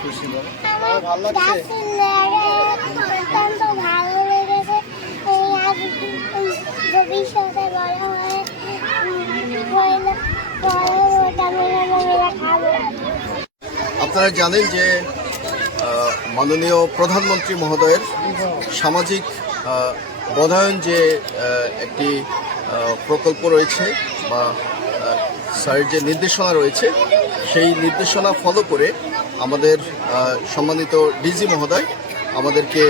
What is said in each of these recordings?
খুশি বল। আমার ভালো লাগছে। অত্যন্ত ভালো লেগেছে। ভবিষ্যতে বড় হয়ে খাবো। আপনারা জানেন যে মাননীয় প্রধানমন্ত্রী মহোদয়ের সামাজিক বনায়ন যে একটি প্রকল্প রয়েছে বা স্যারের যে নির্দেশনা রয়েছে সেই নির্দেশনা ফলো করে আমাদের সম্মানিত ডিজি মহোদয় আমাদেরকে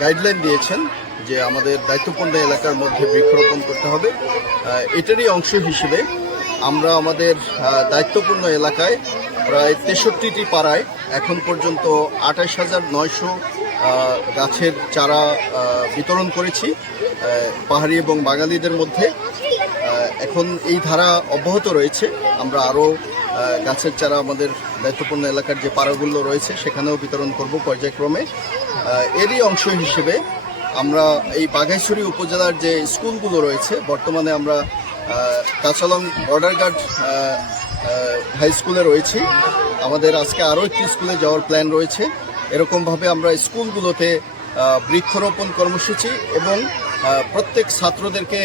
গাইডলাইন দিয়েছেন যে আমাদের দায়িত্বপূর্ণ এলাকার মধ্যে বৃক্ষরোপণ করতে হবে। এটারই অংশ হিসেবে আমরা আমাদের দায়িত্বপূর্ণ এলাকায় প্রায় 63টি পাড়ায় এখন পর্যন্ত 28,900 গাছের চারা বিতরণ করেছি পাহাড়ি এবং বাঙালিদের মধ্যে। এখন এই ধারা অব্যাহত রয়েছে। আমরা আরও গাছের চারা আমাদের দায়িত্বপূর্ণ এলাকার যে পাড়াগুলো রয়েছে সেখানেও বিতরণ করব পর্যায়ক্রমে। এরই অংশ হিসেবে আমরা এই বাঘাইছড়ি উপজেলার যে স্কুলগুলো রয়েছে, বর্তমানে আমরা কাঁচালং বর্ডার গার্ড হাই স্কুলে রয়েছি। আমাদের আজকে আরও একটি স্কুলে যাওয়ার প্ল্যান রয়েছে। এরকমভাবে আমরা স্কুলগুলোতে বৃক্ষরোপণ কর্মসূচি এবং প্রত্যেক ছাত্রদেরকে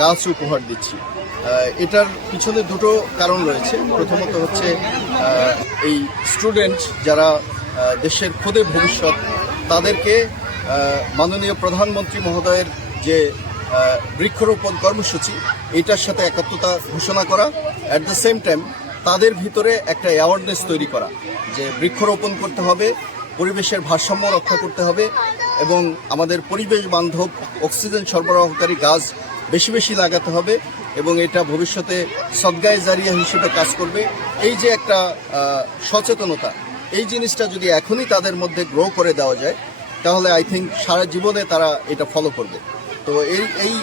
গাছ উপহার দিচ্ছি। এটার পিছনে দুটো কারণ রয়েছে। প্রথমত হচ্ছে এই স্টুডেন্ট যারা দেশের খোদে ভবিষ্যৎ, তাদেরকে মাননীয় প্রধানমন্ত্রী মহোদয়ের যে বৃক্ষরোপণ কর্মসূচি এটার সাথে একাত্মতা ঘোষণা করা, অ্যাট দ্য সেম টাইম তাদের ভিতরে একটা অ্যাওয়ারনেস তৈরি করা যে বৃক্ষরোপণ করতে হবে, পরিবেশের ভারসাম্য রক্ষা করতে হবে এবং আমাদের পরিবেশ বান্ধব অক্সিজেন সরবরাহকারী গাছ বেশি বেশি লাগাতে হবে এবং এটা ভবিষ্যতে সদগায়ে জারিয়া হিসেবে কাজ করবে। এই যে একটা সচেতনতা, এই জিনিসটা যদি এখনই তাদের মধ্যে গ্রো করে দেওয়া যায় তাহলে আই থিঙ্ক সারা জীবনে তারা এটা ফলো করবে। তো এই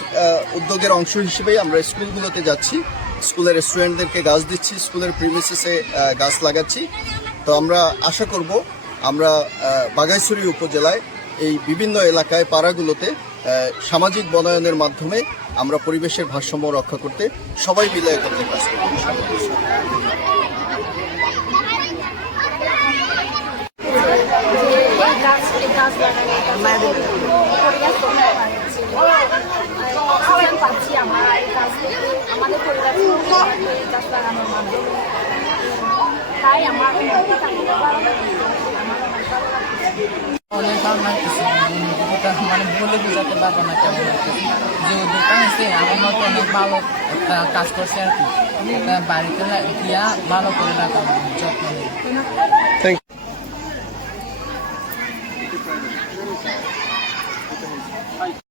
উদ্যোগের অংশ হিসেবেই আমরা স্কুলগুলোতে যাচ্ছি, স্কুলের স্টুডেন্টদেরকে গাছ দিচ্ছি, স্কুলের প্রিমিসেসে গাছ লাগাচ্ছি। তো আমরা আশা করব আমরা বাঘাইছড়ি উপজেলায় এই বিভিন্ন এলাকায় পাড়াগুলোতে সামাজিক বনায়নের মাধ্যমে আমরা পরিবেশের ভারসাম্য রক্ষা করতে সবাই মিলে একত্রে কাজ করব। আমাদের তাই আমার অনেক মানে বলে বোঝাতে পারবো না কেমন যে উদ্যোগটা হয়েছে আমার মতো অনেক ভালো একটা কাজ করছে আর কি। বাড়িতে গিয়া ভালো করে লাগাবো যত্ন নিয়ে।